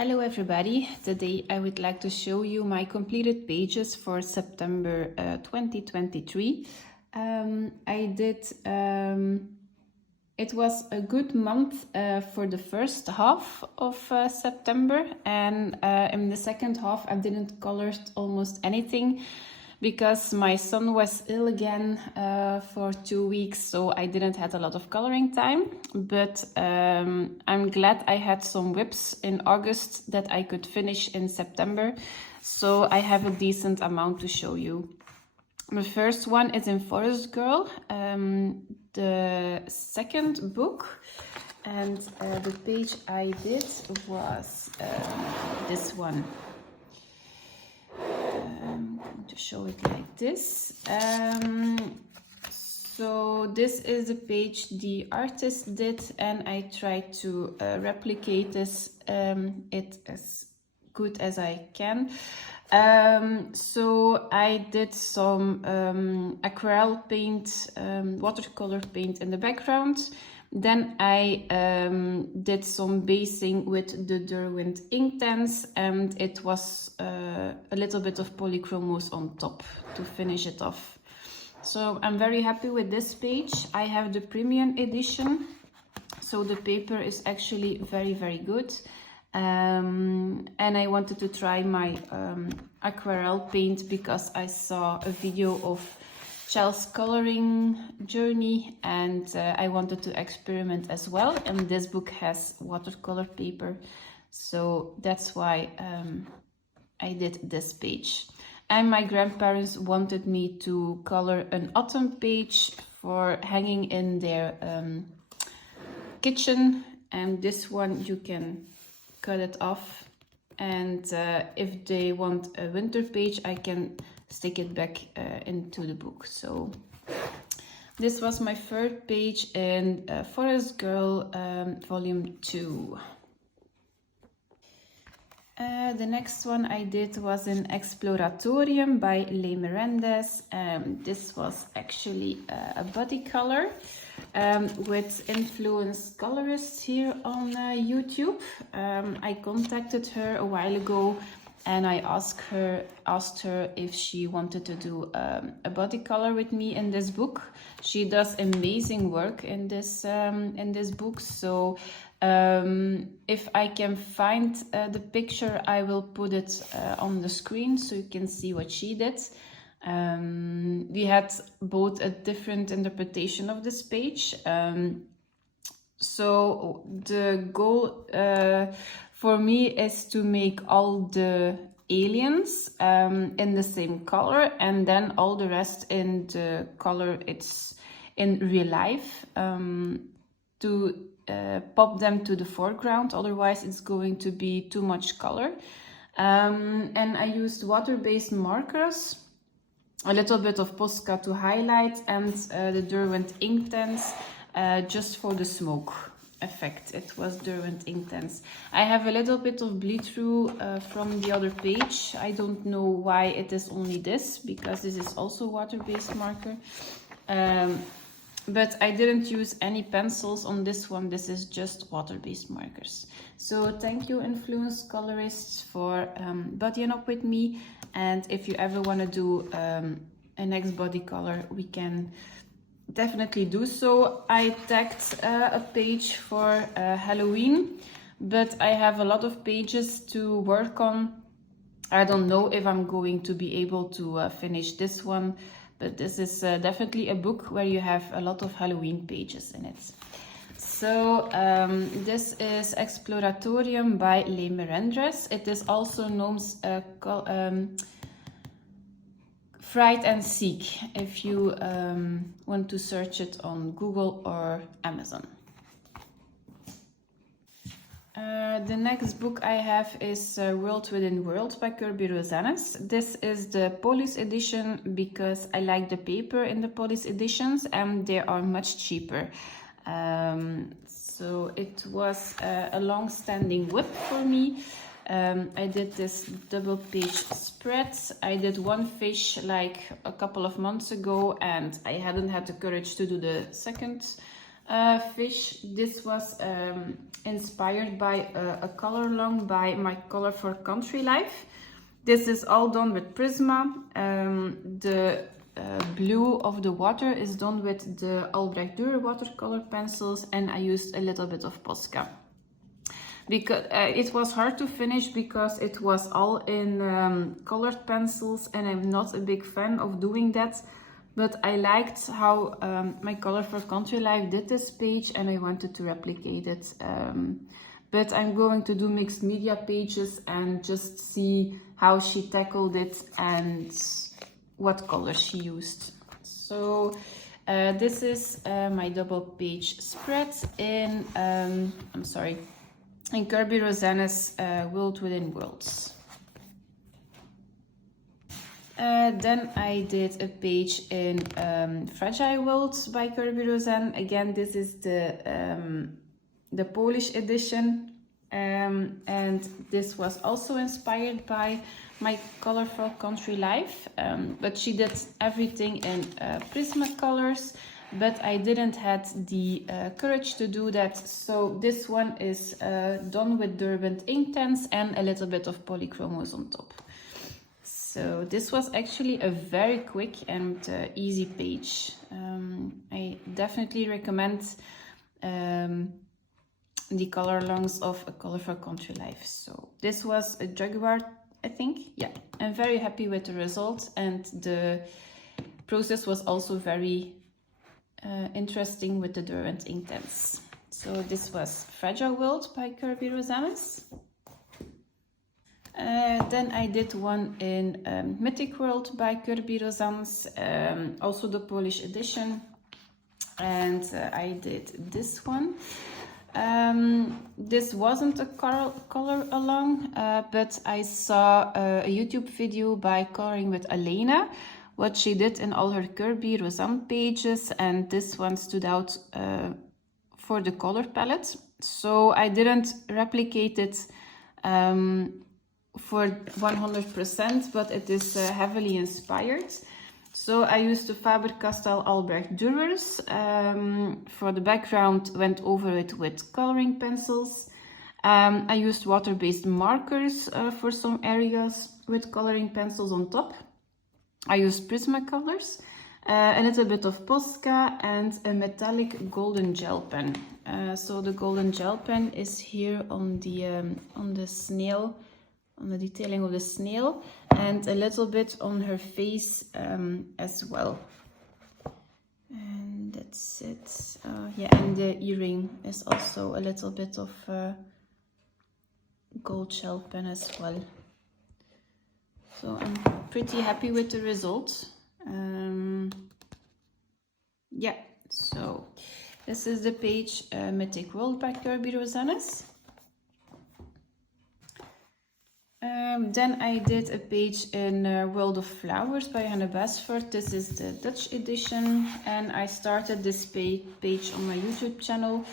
Hello everybody, today I would like to show you my completed pages for September 2023. It was a good month for the first half of September, and in the second half I didn't color almost anything because my son was ill again for 2 weeks, so I didn't have a lot of coloring time. But I'm glad I had some whips in August that I could finish in September, so I have a decent amount to show you. The first one is in Forest Girl, the second book, and the page I did was this one. I'm going to show it like this. So this is the page the artist did, and I tried to replicate it as good as I can. So I did some aquarelle paint, watercolor paint in the background. Then I did some basing with the Derwent Inktense, and it was a little bit of polychromos on top to finish it off. So I'm very happy with this page. I have the premium edition, so the paper is actually very good. And I wanted to try my aquarelle paint because I saw a video of Chel's coloring journey, and I wanted to experiment as well, and this book has watercolor paper, so that's why I did this page. And my grandparents wanted me to color an autumn page for hanging in their kitchen, and this one you can cut it off, and if they want a winter page I can stick it back into the book. So this was my third page in Forest Girl volume 2. The next one I did was in Exploratorium by Le Mirandes. This was actually a body color with influenced colorist here on YouTube. I contacted her a while ago and I asked her if she wanted to do a body color with me in this book. She does amazing work in this book, so if I can find the picture I will put it on the screen so you can see what she did. We had both a different interpretation of this page, so the goal for me is to make all the aliens in the same color, and then all the rest in the color it's in real life, to pop them to the foreground, otherwise it's going to be too much color. And I used water-based markers, a little bit of Posca to highlight, and the Derwent Inktense just for the smoke effect. It was Derwent Inktense. I have a little bit of bleed through from the other page. I don't know why it is only this, because this is also water-based marker. But I didn't use any pencils on this one. This is just water-based markers. So thank you, influenced colorists, for buddying up with me. And if you ever want to do a next body color, we can definitely do so. I tagged a page for Halloween, but I have a lot of pages to work on. I don't know if I'm going to be able to finish this one, but this is definitely a book where you have a lot of Halloween pages in it. So this is Exploratorium by Le Mirandes. It is also known as Fright and Seek if you want to search it on Google or Amazon. The next book I have is World Within World by Kirby Rosanes. This is the Polis edition because I like the paper in the Polis editions and they are much cheaper. So it was a long-standing whip for me. I did this double page spread. I did one fish like a couple of months ago and I hadn't had the courage to do the second Fish. This was inspired by a color along by My Color for Country Life. This is all done with Prisma. The blue of the water is done with the Albrecht Dürer watercolor pencils, and I used a little bit of Posca. Because it was hard to finish because it was all in colored pencils, and I'm not a big fan of doing that. But I liked how My Color for Country Life did this page, and I wanted to replicate it. But I'm going to do mixed media pages and just see how she tackled it and what color she used. So this is my double page spread in, in Kirby Rosanna's World Within Worlds. Then I did a page in Fragile Worlds by Kirby Rosanna. Again, this is the Polish edition, and this was also inspired by My Colorful Country Life, but she did everything in Prismacolors, but I didn't have the courage to do that, so this one is done with Derwent Inktense and a little bit of polychromos on top. So this was actually a very quick and easy page. I definitely recommend the color alongs of A Colorful Country Life. So this was a Jaguar, I think. Yeah, I'm very happy with the result, and the process was also very interesting with the Derwent Inktense. So this was Fragile World by Kirby Rosanna's. Then I did one in Mythic World by Kirby Rosanna's, also the Polish edition, and I did this one. This wasn't a color along, but I saw a YouTube video by Coloring with Elena, what she did in all her Kirby Rosanna pages, and this one stood out for the color palette. So I didn't replicate it for 100%, but it is heavily inspired. So I used the Faber-Castell Albrecht Dürers. For the background, went over it with coloring pencils. I used water-based markers for some areas with coloring pencils on top. I used Prismacolors, a little bit of Posca, and a metallic golden gel pen. So the golden gel pen is here on the snail, on the detailing of the snail, and a little bit on her face as well. And that's it. Yeah, and the earring is also a little bit of gold gel pen as well. So I'm pretty happy with the result. Yeah, so this is the page Mythic World by Kirby Rosanna's. Then I did a page in World of Flowers by Hannah Basford. This is the Dutch edition, and I started this page on my YouTube channel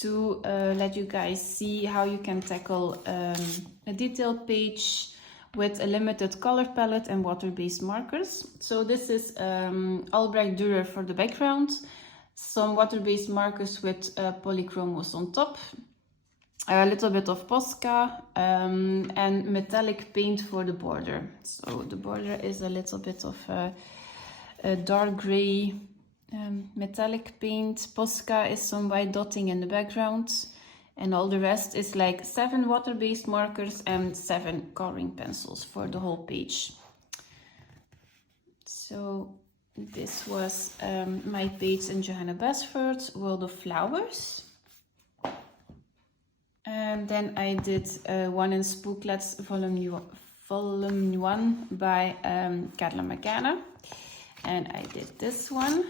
to let you guys see how you can tackle a detailed page with a limited color palette and water-based markers. So this is Albrecht Dürer for the background, some water-based markers with polychromos on top, a little bit of Posca, and metallic paint for the border. So the border is a little bit of a dark gray metallic paint. Posca is some white dotting in the background, and all the rest is like 7 water-based markers and 7 coloring pencils for the whole page. So this was my page in Johanna Basford's World of Flowers. And then I did one in Spooklets Volume 1 by Carla Magana. And I did this one.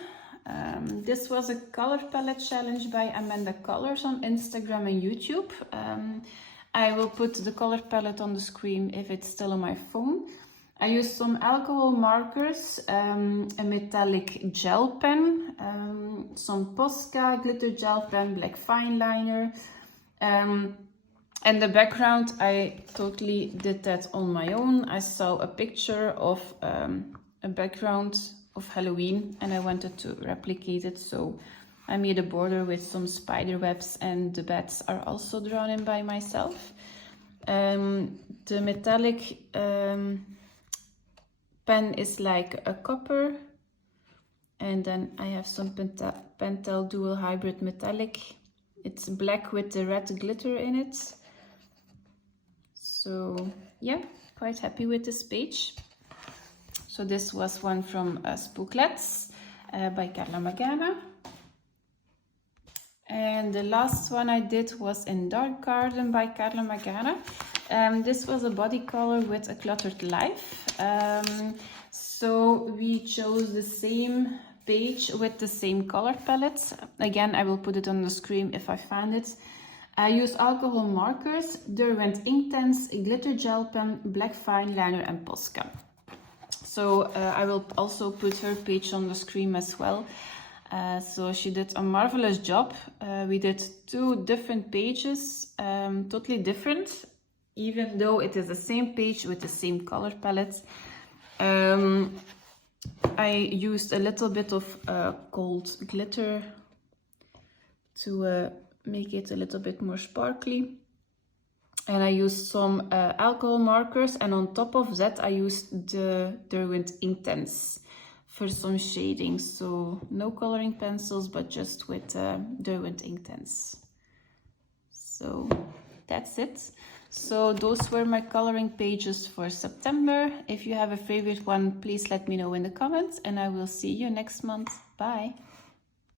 This was a color palette challenge by Amanda Colors on Instagram and YouTube. I will put the color palette on the screen if it's still on my phone. I used some alcohol markers, a metallic gel pen, some Posca, glitter gel pen, black fine liner. And the background, I totally did that on my own. I saw a picture of a background of Halloween and I wanted to replicate it, so I made a border with some spider webs, and the bats are also drawn in by myself. The metallic pen is like a copper, and then I have some Pentel Dual Hybrid Metallic. It's black with the red glitter in it. So yeah, quite happy with this page. So this was one from Spooklets by Carla Magana. And the last one I did was in Dark Garden by Carla Magana. This was a body color with a cluttered life. So we chose the same page with the same color palette. Again, I will put it on the screen if I find it. I use alcohol markers, Derwent Inktense, glitter gel pen, black fine liner and Posca. So I will also put her page on the screen as well. So she did a marvelous job. We did 2 different pages, totally different, even though it is the same page with the same color palette. I used a little bit of gold glitter to make it a little bit more sparkly. And I used some alcohol markers, and on top of that I used the Derwent Inktense for some shading. So no coloring pencils, but just with Derwent Inktense. So that's it. So those were my coloring pages for September. If you have a favorite one, please let me know in the comments, and I will see you next month. Bye!